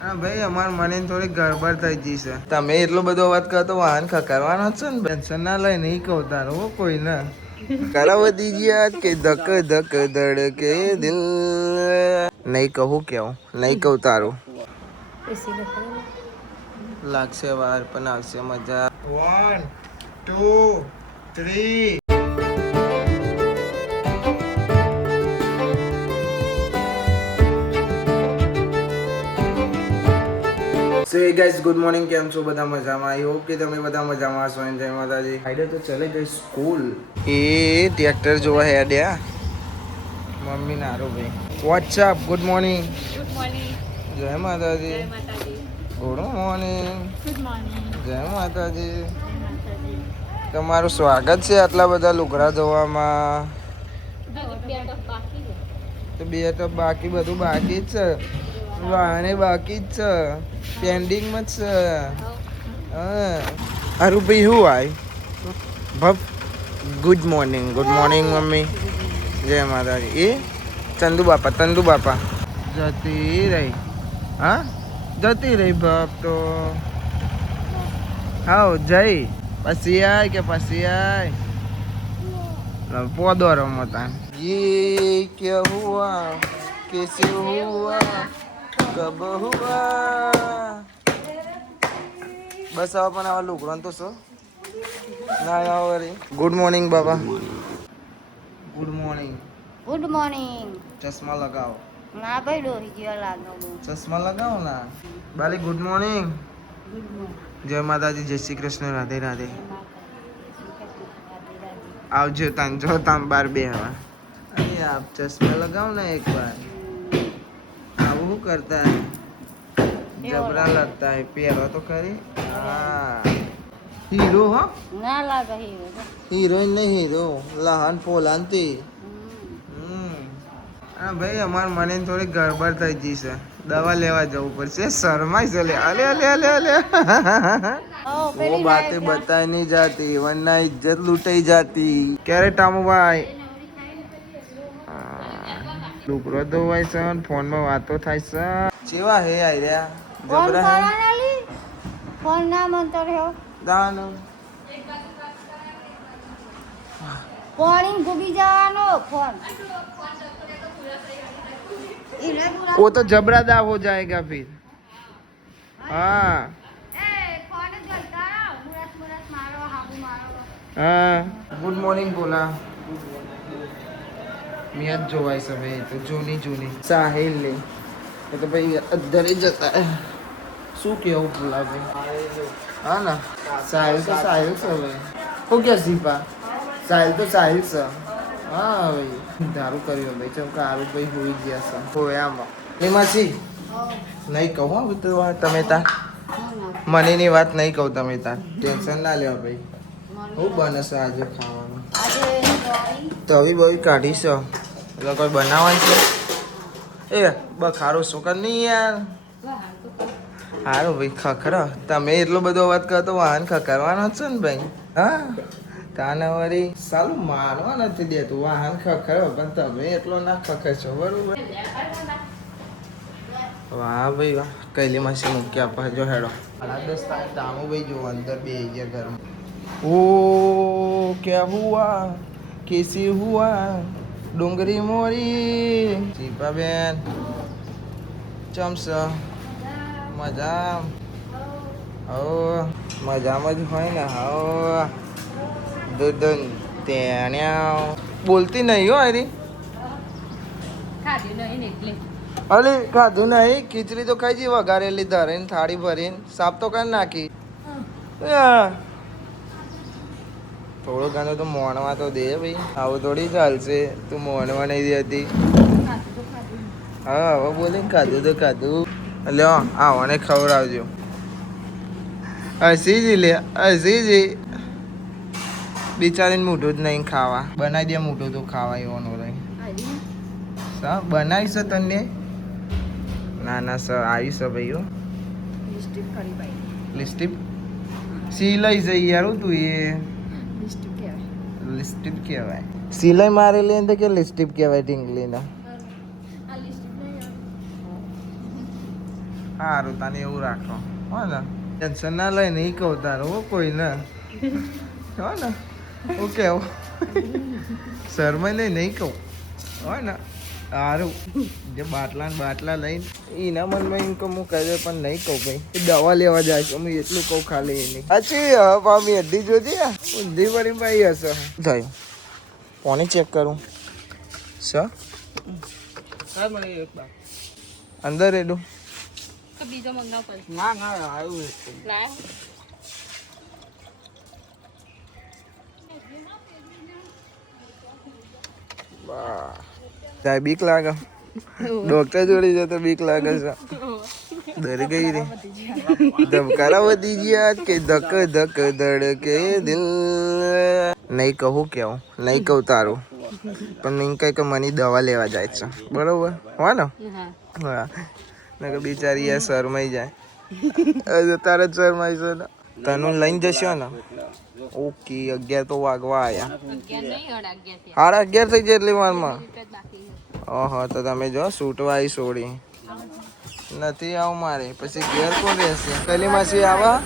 હા ભાઈ, અમાર મને થોડી ગડબડ થઈ ગઈ છે. તમે એટલો બધો અવાજ કરતો વાહન ખકરવાનો છે ને, ટેન્શન ના લઈ નહીં કહું તારું કોઈ ને. કરા વધી ગયા કે ધક ધક ધડકે દિલ. નહીં કહું કેવું નહીં કહું તારું. લાગશે વાર પણ આવશે મજા. 1 2 3. સો hey guys, ગુડ મોર્નિંગ. કેમ છો બધા? મજામાં? આઈ હોપ કે તમે બધા મજામાં હશો. જય માતાજી. હાઈડે તો ચલે ગઈ સ્કૂલ. એ ટ્રેક્ટર જોવા હેડ્યા મમ્મી નારો ભાઈ. WhatsApp. Good morning. Good morning. જય માતાજી. જય માતાજી. Good morning. Good morning. જય માતાજી. જય માતાજી. તમારું સ્વાગત છે આટલા બધા લુગડા ધોવામાં. તો બે તો બાકી બધું બાકી જ છે. વાહને બાકી જ છે, પેન્ડિંગમાં જ છે. હા અરુ ભાઈ શું આય ભપ. Good morning. Good morning mummy. જય માતાજી. એ ચંદુ બાપા જતી રહી. હા જતી રહી બાપ તો. હાઉ જઈ પછી આય કે પછી આય પોદો રમતા. ये क्या हुआ कैसे हुआ कब हुआ. બસ આવા પણ આવા લુગડો તો શું ના આવો રે. ગુડ મોર્નિંગ બાબા. Good morning. Good morning. ચશ્મા લગાવો. ના ભાઈ ડોહી ગયો લાગો. ચશ્મા લગાવો ના બાલી. Good morning. Good morning. જય માતાજી. જય શ્રી કૃષ્ણ. રાધે રાધે. આવજો તાન જો તામ બાર બે હવા. અરે આપ ચશ્મા लगाओ ना एक बार. આવું શું કરતા है? जबरा लगता है. પહેરો તો ખરી. હા હીરો. હા ના લાગે હીરો. હિરોઈન નહીં, હીરો લહાન પોલાનતી. હા ભાઈ, અમાર મને થોડી ગડબડ થઈ ગઈ છે. દવા લેવા જવું પડશે. શરમાઈ છે લે. અલે અલે અલે અલે. वो बातें बताई नहीं जाती वरना इज्जत लूटाई जाती. ક્યારે ટામુ ભાઈ લુગડો ધોવાય છે, ફોનમાં વાતો થાય છે. ચેવા હે આર્યા ફોન જબરા હે. કરા નાલી ફોન ના મનતો રહ્યો. દાન પાણી ડૂબી જવાનો ફોન. वो तो जबरा दाव हो जाएगा फिर. हाँ हाँ. गुड मॉर्निंग बोला. मियाँ જોવાય છે ભાઈ તો જૂની સાહિલ લે એ તો ભાઈ અધરે જતા શું કેવું બોલા ભાઈ. હા ના સાહિલ તો સાહિલ છે ભાઈ. હું કે સીપા સાહિલ તો સાહિલ છે. હા ભાઈ દારૂ કર્યું ભાઈ. ચમ કારું ભાઈ હોઈ ગયા છે હોયામાં. એમાંથી નહીં કહું હવે તો તમે તાર મનીની વાત નહીં કહું. તમે તાર ટેન્શન ના લેવા ભાઈ. હું બને છે આજે ખાવાનું? તવી બવી કાઢી છે એટલે કોઈ બનાવવાનું છે. એ બખારો શું કર નહીં યાર. સારું ભાઈ ખખરો. તમે એટલો બધો અવાજ કરતો વાહન ખખરવાનો છે ને ભાઈ. હા તાને વળી સાલું મારવા નથી દેતું. વાહન ખખરો પણ તમે એટલો ના ખખરશો બરોબર. વાહ ભાઈ વાહ. કૈલી માસી મૂકી આપવા જો હેડો. 10 તારીખ દામુભાઈ જો અંદર બે ગયા ઘરમાં. ओ क्या हुआ कैसे हुआ डोंगरी मोरी. ચીપા બેન ચમસ મજા. હો મજામાં જ હોય ને. હો દુદન તેણ્યા બોલતી નહીં હો અરે. અલે ખાધું નહીં. ખીચડી તો ખાઈ જી વઘારેલી ધરીને થાળી ભરીને સાફ તો કરી નાખી. થોડું ઘણું તો મોણવા તો દે ભાઈ. આવું થોડી ચાલશે. તું મોણવા નહીં દેતી. હા હવે બોલીને ખાધું તો ખાધું. લ્યો આવો ને ખવડાવજો. હસીજી લે હસીજી. બિચારીને મોઢું જ નહીં ખાવા. બનાવી દે મોઢું તો ખાવા એવાનું રહી. સર બનાવી છે તને? ના ના સર આવી છે ભાઈ. લિપસ્ટિક સિલાઈ જઈ યાર તું. એ લિપસ્ટિક કહેવાય. સિલાઈ મારેલી એને કે લિપસ્ટિક કહેવાય ઢીંગલીના. સારું તને એવું રાખો હો ને ટેન્શન ના લઈ નહીં કહું તારું હો કોઈ ને હો ને હું કેવું શરમાઈ નહીં કહું હો ને સારું જે બાટલા લઈને એના મનમાં એમ કહું હું કહે પણ નહીં કહું ભાઈ એ દવા લેવા જાય છે હું એટલું કહું ખાલી એની અચ્છી પામી અડધી જોતી ઊંધી પડી ભાઈ હશે થયું કોને ચેક કરું સર અંદર એડું બીજો મંગાવ પડે ના આવ્યું જાય બીક લાગે ડોક્ટર જોડે જતો બીક લાગે છે ડરી ગઈ રે ધબકારા વધી ગયા કે ધક ધક ધડકે દિલ નહીં કહું કેવું નહીં કહું તારું પણ નહીં કઈ કે મને દવા લેવા જાય છે બરોબર હો ને હા ને બિચારી યાર શરમાઈ જાય તારે જ શરમાઈ છે ને તનું લઈને જશો ને ઓકે 11 તો વાગવા આવ્યા 11:30 થઈ જાય એટલી વારમાં ઓહો તો તમે જો સૂટવાઈ છોડી નથી આવું મારે પછી ઘેર કોણ રહેશે કલી માસી આવા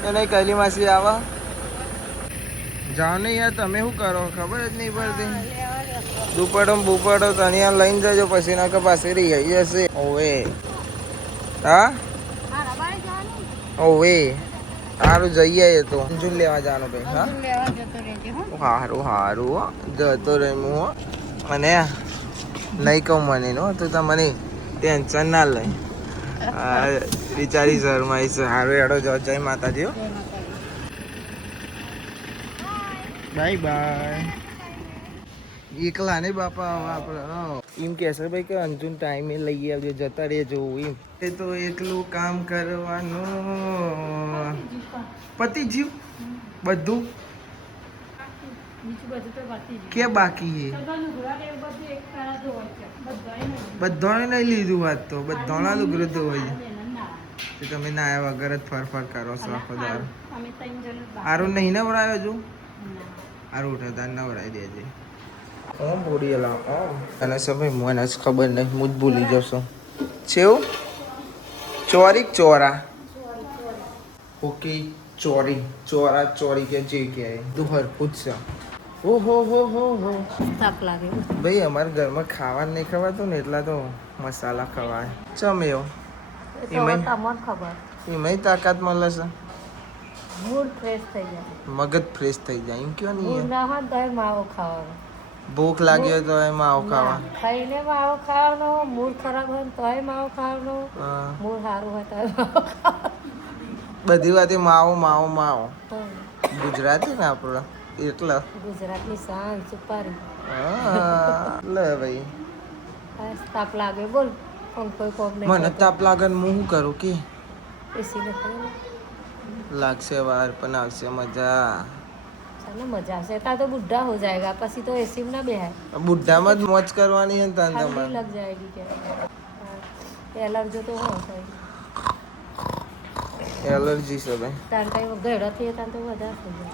કે નહીં કલી માસી આવા જાઓ ને યાર તમે શું કરો ખબર જ નહીં પડતી દુપડો તનિયા લઈને જજો પછી ના કે પાસે રહી જશે ઓવે હા ઓવે સારું જઈએ એ તો અંજુલ લેવા જવાનું ભાઈ હા સારું જતો રહે હું અને નહીં કહું મને નો તો તમને ટેન્શન ના લઈ બિચારી શરમાઈ છે સારું એડો જય માતાજી બાય બાય એકલા ને બાપા આપણે એમ કહેશે ભાઈ કે અંજુન ટાઈમે લઈ આવજો જતા રહેજો એમ એ તો એકલું કામ કરવાનું પતિ જીવ બધું કે બાકી બધાને નહીં લીધું વાત તો બધાના લુગડું તો હોય તમે નાયા વગર જ ફર કરો છો આખો દારો સારું નહીં નવડાવ્યો છું સારું ઉઠે તાર નવડાવી દેજે હું બોડી હલાવ અને સમય મને જ ખબર નહીં હું જ ભૂલી જશો છેવું ચોરા ઓકે ચોરી કે જે કે તું હરકું જ છે ઓહો તાપ લાગે ભાઈ અમારા ઘરમાં ખાવાનું નહીં ખવાતું ને એટલા તો મસાલા ખવાય ચમ એવો એમાં તાકાત મળે છે મૂડ ફ્રેશ થઈ જાય મગજ ફ્રેશ થઈ જાય એમ કયો નહીં ના હોય તો માવો ખાવાનો ભૂખ લાગી હોય તો એમાં આવો ખાવા ખાઈને માવો ખાવાનો મૂડ ખરાબ હોય તોય માવો ખાવાનો મૂડ સારું હોય તો માવો ખાવાનો બધી વાતે માવો ગુજરાતી ને આપણો એટલે ગુજરાતની શાન સુપારી લે ભાઈ તાપ લાગે બોલ કોઈ કોમ નહીં મને તાપ લાગે ને હું શું કરું કે એસી ને લાગશે વાર પણ આવશે મજા ચાલો મજા આવશે તા તો બુઢા हो जाएगा પછી તો એસી में ना બેહાય બુઢામાં જ મોજ કરવાની છે તાન તમારે લગ जाएगी કે એલર્જી તો હો એલર્જી છે ભાઈ તાર કઈ ગળા થઈ તાન તો વધારે થઈ જાય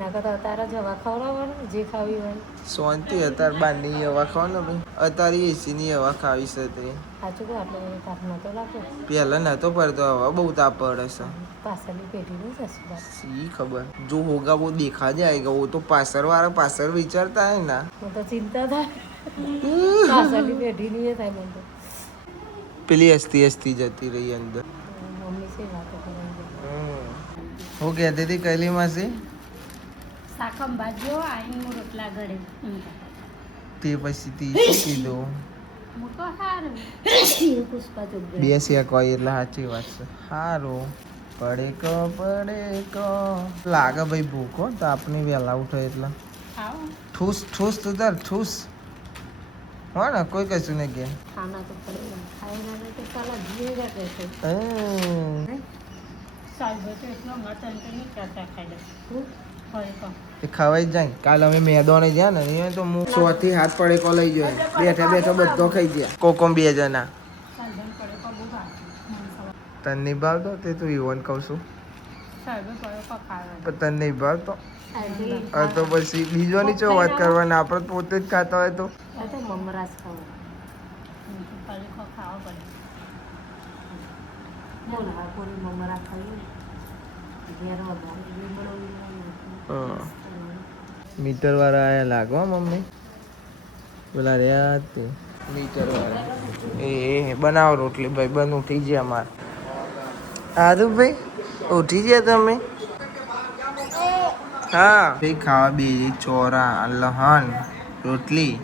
ના તો તારા જવા ખવડાવવાનું જે ખાવી હોય શાંતિ અત્યારે બારની હવા ખાવ ને ભાઈ અત્યારે એસી ની હવા ખાવી છે તે સાચું કે આટલો બધો તાપ નતો લાગતો પહેલા નતો પડતો હવે બહુ તાપ પડે છે પાછળની પેઢીનું સસુરા સી ખબર જો હોગા वो देखा जाएगा वो तो पासर वाला पासर विचारता है ना મને તો ચિંતા થાય પાછળની પેઢીની એ થાય મને તો પેલી હસતી જતી રહી અંદર મમ્મી છે વાતો કરે હું કહેતી હતી કૈલી માસી શાકમ ભાજ્યો આઈ રોટલા ઘડે તે પછી તી શું કીધું હું તો સારું પુષ્પા ચુપ બે શેક હોય એટલે સાચી વાત છે સારું પડે કો લાગે ભાઈ ભૂખો તો આપની વહેલા ઉઠો એટલે ઠૂસ તો તાર ઠૂસ હો ને કોઈ કશું નહીં કે ખાના તો પડે ખાવાના નહીં તો સાલા જીવે જાતે છે સાહેબ તો એટલો મટન તો નહીં કરતા ખાઈ લે એ ખવાઈ જાય કાલ અમે મેદોને ગયા ને એ તો હું 100 થી હાથ પડે કો લઈ ગયો બેઠા બધો ખાઈ ગયા કોકોમ 2 જણા તને નહીં ભાવતો તે તું ઈવન કહું છું પણ તને નહીં ભાવતો તો પછી બીજોની ચો વાત કરવાના આપણે પોતે જ ખાતા હોય તો મૂળ હાકોરી મમરા ખાઈએ ઘેર વધારે લીમડો મીટર વાળા આયા લાગવા મમ્મી બોલા રહ્યા તે મીટર વાળા એ બનાવો રોટલી ભાઈ બંધ ઉઠી ગયા અમારે હારું ભાઈ ઉઠી ગયા તમે હા ભાઈ ખાવા બે ચોરા લહણ રોટલી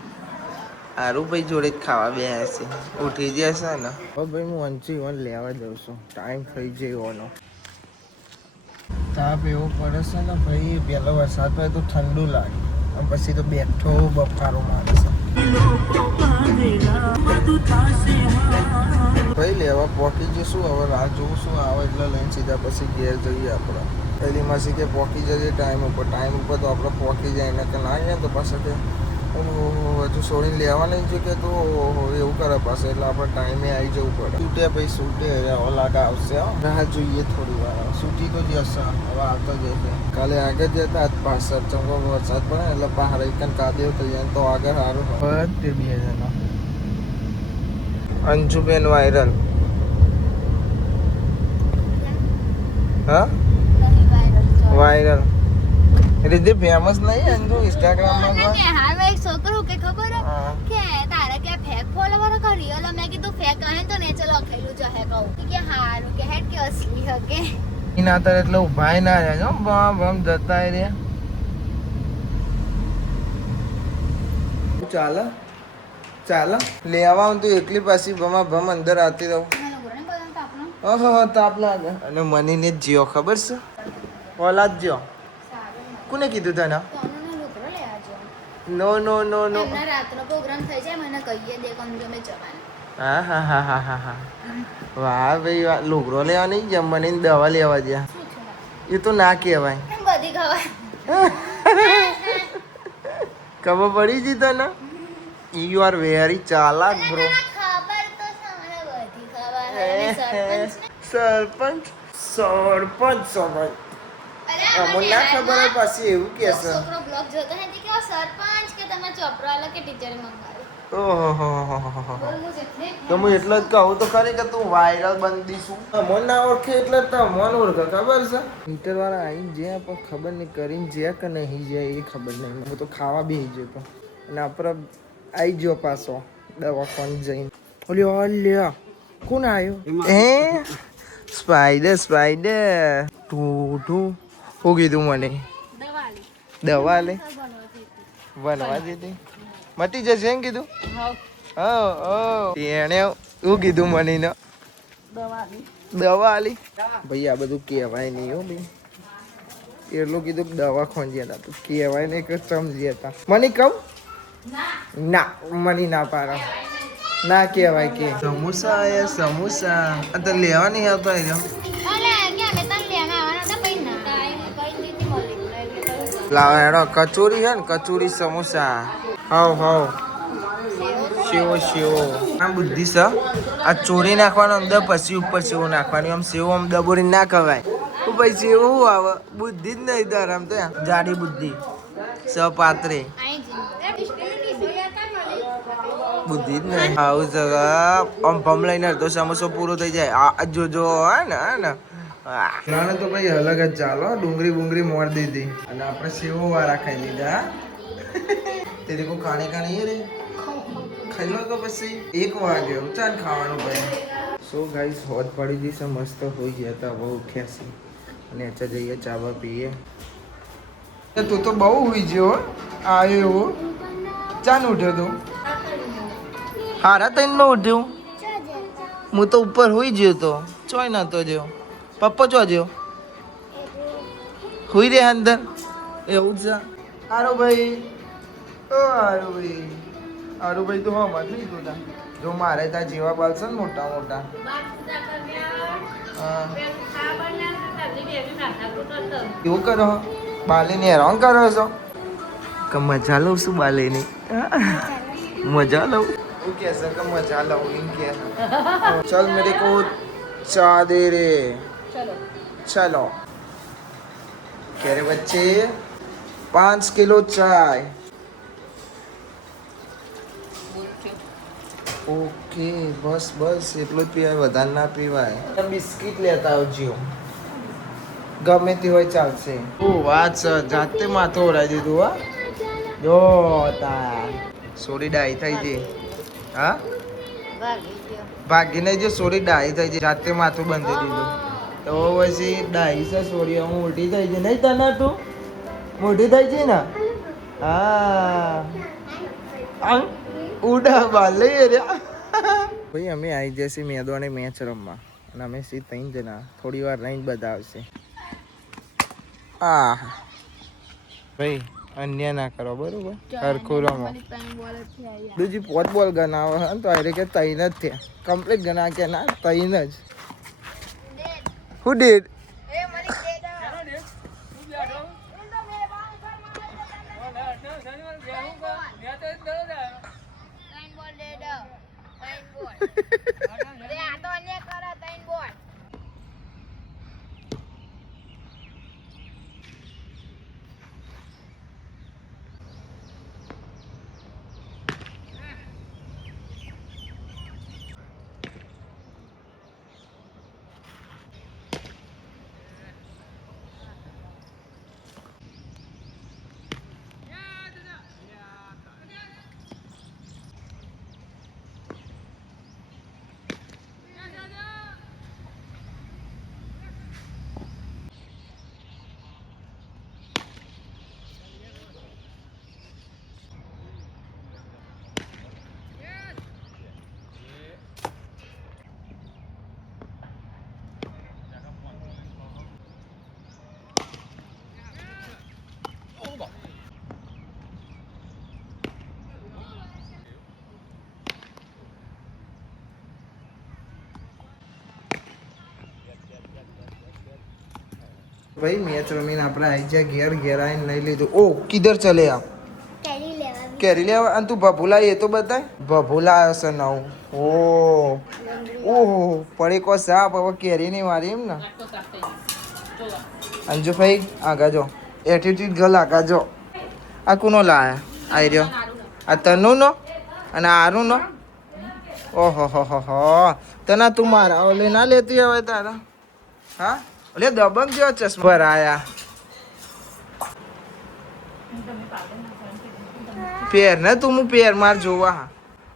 હારું ભાઈ જોડે જ ખાવા બે હશે ઉઠી જશે ને હવે ભાઈ હું અંચી વન લેવા જાઉં છું ટાઈમ થઈ જવાનો તાપ એવો પડે છે ને ભાઈ પહેલો વરસાદ પડે તો ઠંડુ લાગે અને પછી તો બેઠો બફારો મારે છે ભાઈ લેવા પોકી જશું હવે રાહ જોઉં શું આવે એટલે લઈને સીધા પછી ઘેર જઈએ આપણે પહેલી માસી કે પોકી જઈએ ટાઈમ ઉપર તો આપણે પોકી જાય ને કે ના જાય તો પાછા કે હજુ છોડીને લેવા નહીં છે કે તો એવું કરે પાછું એટલે આપણે ટાઈમે આવી જવું પડે છૂટે પછી છૂટે લાગા આવશે રાહ જોઈએ થોડી વાર છૂટી તો જશે હવે આવતો જશે કાલે આગળ જતા પાછળ ચંગો વરસાદ પડે એટલે બહાર એકન કાદેવ થઈ જાય તો આગળ સારું બધે બે જણા અંજુબેન વાયરલ હા વાયરલ રીધે ફેમસ નહીં અંજુ ઇન્સ્ટાગ્રામમાં હાલ એક છોકરો કે ખબર કે તારે કે ફેક ફોલોવર કરી ઓલો મેં કીધું ફેક હે તો ને ચલો લખેલું જ હે કહું કે હારું કે હેડ કે અસલી હે કે ના તારે એટલે ઉભાય ના રહે જો બમ જતા રે ચાલે ચાલે લેવા આવું તો એકલી પાછી ભમ અંદર આવતી રહું ઓહો તાપ લાગે અને મનીને જ જીઓ ખબર છે ઓલા જ જીઓ કોને કીધું તને નો નો નો નો રાતનો પ્રોગ્રામ થઈ જાય મને કહીએ દે કંજો મે જવાનું હા વાહ ભાઈ વાહ લુગડો લેવા નહીં જમવાની દવા લેવા જ્યાં એ તો ના કહેવાય બધી ખબર ખબર પડી જી તને યુ આર વેરી ચાલાક બ્રો ખબર તો સામે બધી ખબર હે સરપંચ અમને ના ખબર હોય પાછી એવું કે છે છોકરો બ્લોગ જોતો હે કે સરપંચ કે તમે ચોપરાલા કે ટીચરે મંગાવ્યો ઓહો તો હું એટલો જ કહું તો ખરી કે તું વાયરલ બંદીશું મન ના ઓળખે એટલે તો મન ઓળખે ખબર છે મીટર વાળા આવીને જ્યાં પણ ખબર નહીં કરીને જ્યાં કે નહીં જ્યાં એ ખબર નહીં હું તો ખાવા બેસી જતો અને આપણે આવી ગયો પાછો દવાખાને જઈને ઓલ્યો લ્યો કોણ આવ્યો હે સ્પાઈડર તું શું કીધું મને દવા લે બનવા દીધી મટી જશે એમ કીધું એને શું કીધું મને દવા આલી ભાઈ આ બધું કહેવાય નહીં હો ભાઈ એટલું કીધું દવા ખોંજ્યા હતા તું કહેવાય નહીં કે સમજ્યા હતા મને કહું ના મને ના પાડો ના કહેવાય કે સમોસા આયા સમોસા તો લેવા નહીં આવતા એ લાવ હેડો કચોરી હે ને કચોરી સમોસા હાવ સેવો આ બુદ્ધિ છે આ ચોરી નાખવાનો અંદર પછી ઉપર સેવો નાખવાની આમ સેવો આમ દબોરી ના ખવાય તો પછી સેવો શું આવે બુદ્ધિ જ નહીં તાર આમ તો જાડી બુદ્ધિ સપાત્રે બુદ્ધિ જ નહીં આવું છે આમ ભમ લઈને તો સમોસો પૂરો થઈ જાય આ જોજો હે ને નાના તો ભાઈ અલગ જ ચાલો ડુંગળી મોર દીધી અને આપણે સેવો વાળા ખાઈ લીધા તે દેખો ખાને રે ખાઈ લો તો પછી 1 વાગ્યો ચાલ ખાવાનું ભાઈ સો ગાઈસ હોત પડી ગઈ છે મસ્ત હોઈ ગયા હતા બહુ ઉઠ્યા છે અને અચ્છા જઈએ ચાવા પીએ તું તો બહુ હોઈ ગયો આવ્યો એવો ચાન ઉઠ્યો તું હારા તૈનમાં ઉઠ્યું હું તો ઉપર હોઈ ગયો તો ચોય નતો જો પપ્પો ચો જો હુઈ રે અંદર એવું છે હારો ભાઈ તો હા મત નહીં જોતા જો મારે ત્યાં જેવા બાલશે ને મોટા એવું કરો બાલીને હેરાન કરો છો કે મજા લઉં છું બાલીની મજા લઉં હું કે છે કે મજા લઉં એમ કે ચલ મેરે કો चा दे रे चलो कह रहे बच्चे 5 किलो चाय ઓકે બસ બસ એટલું જ પીવાય, વધારે ના પીવાય. બિસ્કિટ લેતા આવજો, ગમે તે હોય ચાલશે. ઓ વાત છે, જાતે માથું ઓળાવી દીધું. હા જો તા સોરી ડાઈ થઈ ગઈ. હા ભાગીને જો સોરી ડાઈ થઈ ગઈ, જાતે માથું બાંધી દીધું. તો પછી ડાઈ છે સોરી, હું મોટી થઈ ગઈ નહીં તને? તું મોટી થઈ ગઈ ને? હા ઉડા બાલ લઈએ રહ્યા. ભાઈ અમે આવી જશે મેદવાને મેચ રમવા, અને અમે સી 3 જણા, થોડી વાર રહીને બધા આવશે. હા ભાઈ અન્ય ના કરો બરોબર, હરખું રમો. બીજી 5 બોલ ગણાવો હે તો અરે કે 3 જ થયા, કમ્પ્લીટ ગણા કે ના 3 જ. Who did? भाई मैच रमीन આપણે આવી જાય ઘેર, ઘેર આવીને લઈ લીધું. ઓ કિધર ચલે આપ? કેરી લેવા. અને તું ભભુલા એ તો બતાય. ભભુલા આવ્યો છે નવું. ઓ ઓહો પડી કો સાપ, હવે કેરી નહીં મારી એમ ને? અંજુ ભાઈ આગા જો, એટીટ્યુડ ગર્લ આગા જો. આ કોનો લાયા? આવી રહ્યો આ તનુનો અને આરુનો. ઓહો હો હો તના તું મારા ઓલે ના લેતી હવે તારા. હા ઓલે દબંગ જેવા ચશ્મા આયા. પેર ને તું હું પેર માર જોવા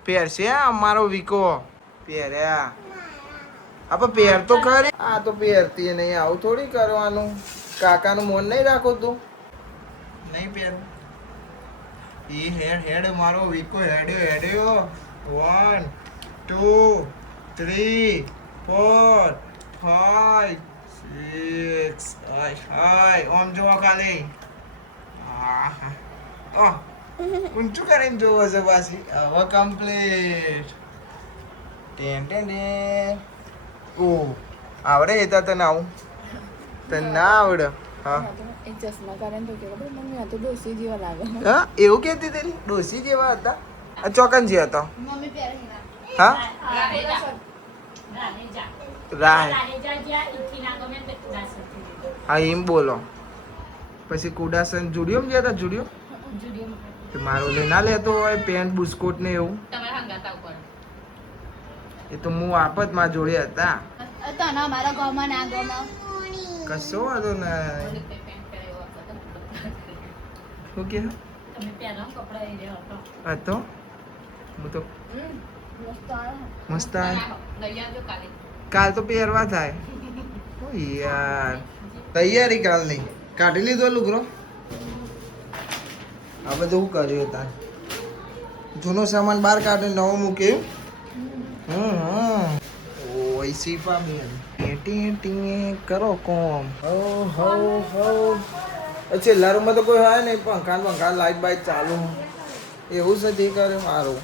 પેર છે અમારો વીકો પેર્યા. આપણે પેર તો કરી. આ તો પહેરતી નહીં, આવું થોડી કરવાનું. કાકાનું મોન નહીં રાખો તું, નહીં પેર. એ હેડ હેડ મારો વીકો હેડ્યો હેડ્યો. 1 2 3 4 5 6 હાય ઓમ જોવા ખાલી. ઊંચું કરીને જોવો છે પાછી. હવે કમ્પ્લીટ. Ten ten ten. ઓ આવડે એ તને આવું? તને ના આવડે? હા હા એવું કહેતી તેરી ડોસી જેવા હતા. ચોકન જે હતો. હા રાહ હા એમ બોલો. પછી કુડાસન જુડિયોમાં ગયા હતા. જુડિયો મારો લે ના લેતો હોય પેન્ટ બુસ્કોટ ને એવું. એ તો હું આપત માં જોડે હતા. કશો વાંધો નહીં. શું કે હતો હું તો મસ્ત કાલ તો પહેરવા થાય. યાર તૈયારી કાલ નહીં કાઢી લીધો લુગરો. આ બધું શું કર્યું તાર? જૂનો સામાન બહાર કાઢે નવો મૂકે. ઓય સીપા બેન ટી કરો કોમ. હો છેલ્લા રૂમમાં તો કોઈ હોય નહીં. પંખા લાઈટ બાઈટ ચાલુ એવું છે તે કરે મારું.